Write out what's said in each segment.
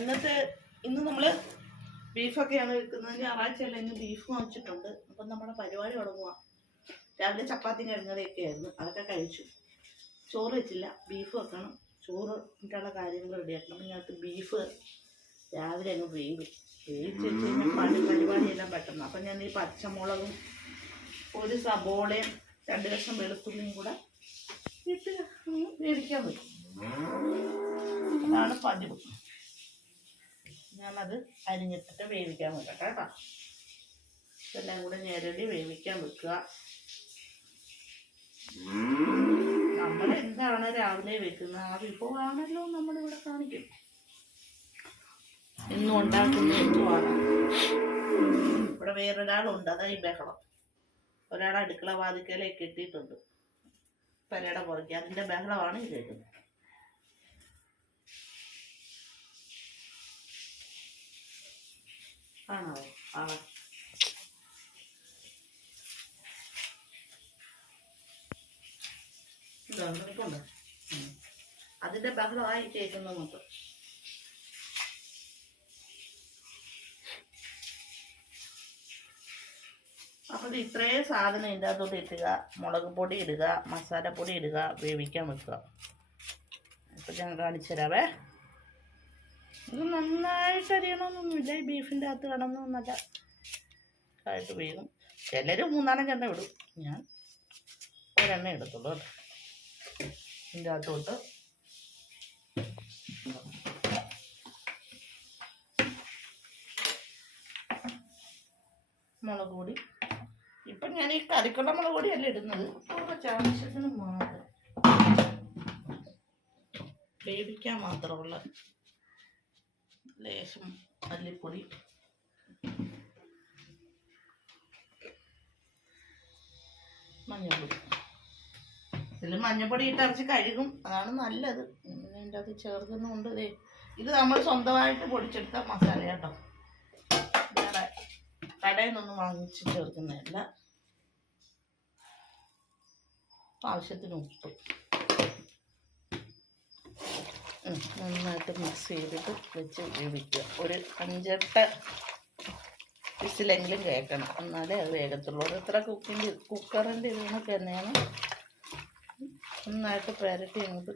ഇന്നത്തെ ഇന്ന് നമ്മൾ ബീഫൊക്കെയാണ് വെക്കുന്നത് ഞായറാഴ്ചയല്ല ഇന്ന് ബീഫ് വാങ്ങിച്ചിട്ടുണ്ട്. അപ്പം നമ്മുടെ പരിപാടി തുടങ്ങുക രാവിലെ ചപ്പാത്തി കരുങ്ങറിയൊക്കെ ആയിരുന്നു. അതൊക്കെ കഴിച്ചു. ചോറ് വെച്ചില്ല. ബീഫ് വെക്കണം. ചോറ് ഇട്ടുള്ള കാര്യങ്ങൾ റെഡിയാക്കണം. ഞങ്ങൾക്ക് ബീഫ് രാവിലെ അങ്ങ് വേവി വേവിച്ച് വെച്ച് കഴിഞ്ഞാൽ പണി പരിപാടിയെല്ലാം പെട്ടെന്ന്. അപ്പം ഞാൻ ഈ പച്ചമുളകും ഒരു സബോളയും രണ്ട് കഷ്ണം വെളുത്തുള്ളിയും കൂടെ ഇട്ട് വേവിക്കാൻ പറ്റും അതാണ് പതിവ്. ഞാനത് അരിഞ്ഞിട്ടിട്ട് വേവിക്കാൻ വെക്കട്ടെ കേട്ടോ. ഇതെല്ലാം കൂടെ ഞെരടി വേവിക്കാൻ വെക്കുക. നമ്മൾ എന്താണ് രാവിലെ വെക്കുന്നത് ആ വിഭവമാണല്ലോ നമ്മളിവിടെ കാണിക്കും. ഇന്നും ഉണ്ടാക്കുന്ന വിഭവമാണ് ഇവിടെ വേറൊരാളുണ്ട് അതാ ഈ ബഹളം. ഒരാൾ അടുക്കള വാതിക്കലേക്ക് കിട്ടിയിട്ടുണ്ട് പെരയുടെ പുറകെ. അതിന്റെ ബഹളമാണ് ഈ കേൾക്കുന്നത്. ഇതാണ് നിൽപ്പുണ്ട് ഉം. അതിന്റെ ബഹളമായി കേൾക്കുന്നു നമുക്ക്. അപ്പോൾ ഇത്രയും സാധനം ഇതിനകത്തോട്ട് ഇട്ടുക മുളക് പൊടി ഇടുക മസാലപ്പൊടി ഇടുക വേവിക്കാൻ വെക്കുക. ഇപ്പം ഞാൻ കാണിച്ചു തരാവേ. ഇത് നന്നായിട്ട് അരിയണമെന്നൊന്നുമില്ല ഈ ബീഫിന്റെ അകത്ത് കിടന്ന് നല്ല ആയിട്ട് വേകും ചിലർ മൂന്നാലഞ്ച് എണ്ണ ഇടും. ഞാൻ ഒരെണ്ണ എടുത്തുള്ളൂ കേട്ടോ. ഇതിന്റെ അകത്തോട്ട് മുളക് പൊടി. ഇപ്പം ഞാൻ ഈ കറിക്കുള്ള മുളക് പൊടിയല്ല ഇടുന്നത്? കുറച്ച് ആവശ്യത്തിന് മാത്രം വേവിക്കാൻ മാത്രമുള്ള ലേശം മല്ലിപ്പൊടി. മഞ്ഞൾപ്പൊടി. ഇതിൽ മഞ്ഞൾപ്പൊടി ഇട്ട് അരച്ച് കഴുകും. അതാണ് നല്ലത്. അതിന്റെ അത് ചേർക്കുന്നുണ്ട് ഇതേ ഇത് നമ്മൾ സ്വന്തമായിട്ട് പൊടിച്ചെടുത്ത മസാല കേട്ടോ. വേറെ കടയിൽ നിന്നൊന്നും വാങ്ങിച്ച് ചേർക്കുന്നതല്ല. ആവശ്യത്തിന് ഉപ്പ്. നന്നായിട്ട് മിക്സ് ചെയ്തിട്ട് വെച്ച് വേവിക്കുക. ഒരു അഞ്ചെട്ട് വിസിലെങ്കിലും കേൾക്കണം. എന്നാലേ അത് വേഗത്തുള്ളൂ. എത്ര കുക്കിന്റെ കുക്കറിന്റെ ഇതിനൊക്കെ തന്നെയാണ്. നന്നായിട്ട് പുരട്ടി അങ്ങോട്ട്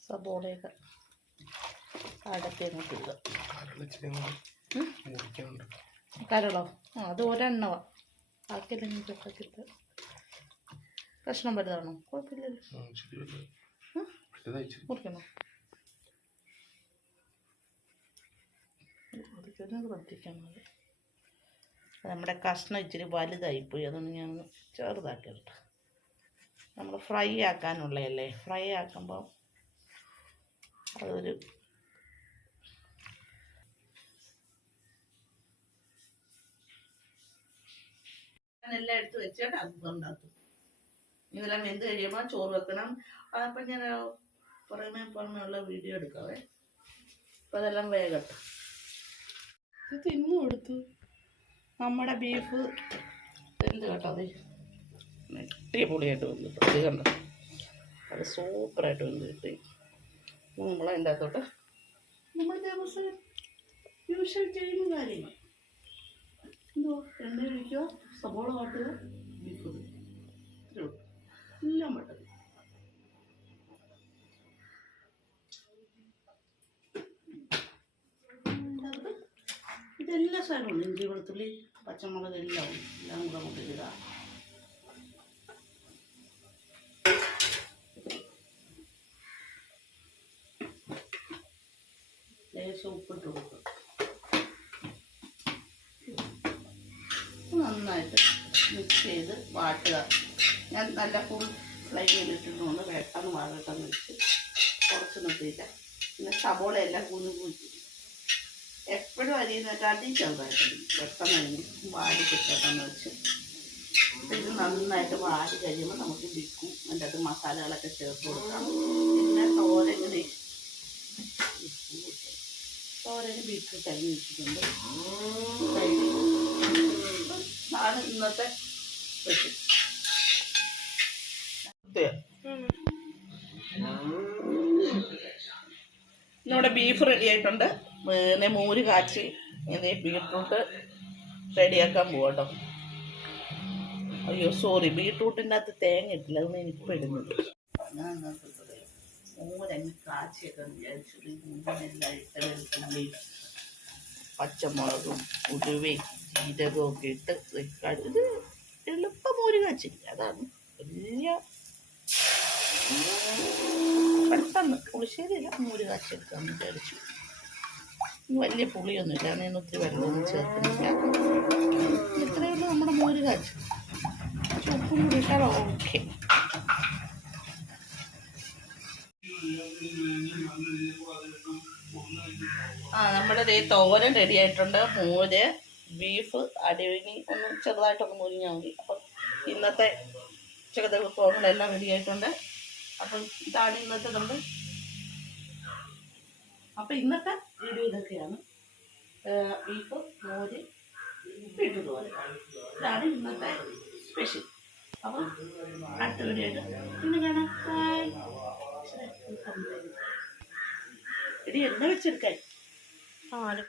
സബോളയൊക്കെ അടത്തി അങ്ങോട്ട് ഇടുക? കരളോ ആ അത് ഒരെണ്ണവ. ബാക്കിയെല്ലാം ചപ്പാത്തിട്ട് കഷ്ണം വലുതാണോ? കുഴപ്പമില്ലല്ലോ? മുറിക്കണോ? മതി നമ്മുടെ കഷ്ണം ഇച്ചിരി വലുതായിപ്പോയി അതുകൊണ്ട് ഞാൻ ചെറുതാക്കിയിട്ടുണ്ട് നമ്മൾ ഫ്രൈ ആക്കാനുള്ളതല്ലേ? ഫ്രൈ ആക്കുമ്പോൾ അതൊരു എല്ലാം എടുത്ത് വെച്ചിട്ട് അത് ഉണ്ടാക്കും ഇതെല്ലാം വെന്ത് കഴിയുമ്പോൾ ചോറ് വെക്കണം. അതപ്പം ഞാൻ പുറമേ പുറമേ ഉള്ള വീഡിയോ എടുക്കാവേ. അപ്പം അതെല്ലാം വേഗട്ടെ ഇത് തിന്നു കൊടുത്തു നമ്മുടെ ബീഫ്. എന്ത് കേട്ടോ അത്. അടിപൊളിയായിട്ട് വന്നിട്ട് അത് കണ്ടോ? അത് സൂപ്പറായിട്ട് വന്ന് കിട്ടി. നമ്മൾ അതിന്റെ അകത്തോട്ട് നമ്മൾ ദിവസം ചെയ്യുന്ന കാര്യങ്ങൾ. എന്തോ എണ്ണ ഒഴിക്കുക സബോള കാട്ടുക ബീഫ്. എല്ലാം പെട്ടത് ഇതെല്ലാ സാധനമുണ്ട് ഇഞ്ചി വെളുത്തുള്ളി പച്ചമുളക് എല്ലാം ഉണ്ട്. എല്ലാം കൂടെ നമുക്ക് ഇടുക. ലേശം ഉപ്പിട്ട് കൊടുക്കും. നന്നായിട്ട് മിക്സ് ചെയ്ത് വാട്ടുക. ഞാൻ നല്ല ഫുൾ ഫ്ലെയിമിലിട്ടിട്ടുണ്ട് വേട്ടെന്ന് വാഴട്ടെന്ന് വെച്ച്. കുറച്ച് നിർത്തിയില്ല പിന്നെ സബോളയെല്ലാം കുഞ്ഞു കുഞ്ഞു. എപ്പോഴും അരിയുന്നിട്ട് അതി ചെറുതായിട്ട് പെട്ടെന്ന് അരിഞ്ഞ് വാടി കിട്ടട്ടെന്ന് വെച്ച്. ഇത് നന്നായിട്ട് വാടി കഴിയുമ്പോൾ നമുക്ക് വിൽക്കും. അതിന്റെ അത് മസാലകളൊക്കെ ചേർത്ത് കൊടുക്കാം. പിന്നെ തോരന് തോരന് ബീഫ് അരിഞ്ഞ് വെച്ചിട്ടുണ്ട്. ആണ് ഇന്നത്തെ നമ്മുടെ ബീഫ് റെഡി ആയിട്ടുണ്ട്. പിന്നെ മോര് കാച്ചി ഇനി ബീട്രൂട്ട് റെഡിയാക്കാൻ പോകട്ടോ അയ്യോ സോറി ബീട്രൂട്ടിന്റെ അകത്ത് തേങ്ങ ഇട്ടില്ല അതുകൊണ്ട് എനിക്കിപ്പോൾ ഇടുന്നത് മോരങ്ങ് കാച്ചിയൊക്കെ വിചാരിച്ചിട്ട് പച്ചമുളകും ഉലുവയും ജീരകവും ഒക്കെ ഇട്ട് ഇത് എളുപ്പം മോര് കാച്ചി അതാണ് വലിയ പെട്ടെന്ന് പുളിശ്ശേരിയില്ല മോര് കാച്ചി എടുക്കാമെന്ന് വിചാരിച്ചു വലിയ പുളിയൊന്നുമില്ല. ഞാൻ ഒത്തിരി വെള്ളമൊന്നും ചേർക്കുന്നില്ല. ഇത്രയുള്ള നമ്മുടെ മോര് കാച്ചി ചുപ്പും കൂടി ഇട്ടാൽ ഓക്കെ. ആ നമ്മുടെ ദേ തോരൻ റെഡി ആയിട്ടുണ്ട്. മോര് ബീഫ് അടിവിനി ഒന്ന് ചെറുതായിട്ടൊക്കെ മുരിഞ്ഞാൽ മതി. അപ്പം ഇന്നത്തെ ഉച്ചക്കത്തെ വിഭവങ്ങളെല്ലാം റെഡി ആയിട്ടുണ്ട്. അപ്പം ഇതാണ് ഇന്നത്തെ നമ്മൾ അപ്പം ഇന്നത്തെ വീഡിയോ ഇതൊക്കെയാണ്. ബീഫ് മോര് തോരൻ ഇതാണ് ഇന്നത്തെ സ്പെഷ്യൽ അപ്പം അടുത്ത വീഡിയോ ആയിട്ട് പിന്നെ കാണാം. ബൈ എടി എണ്ണ വെച്ചെടുക്കാൻ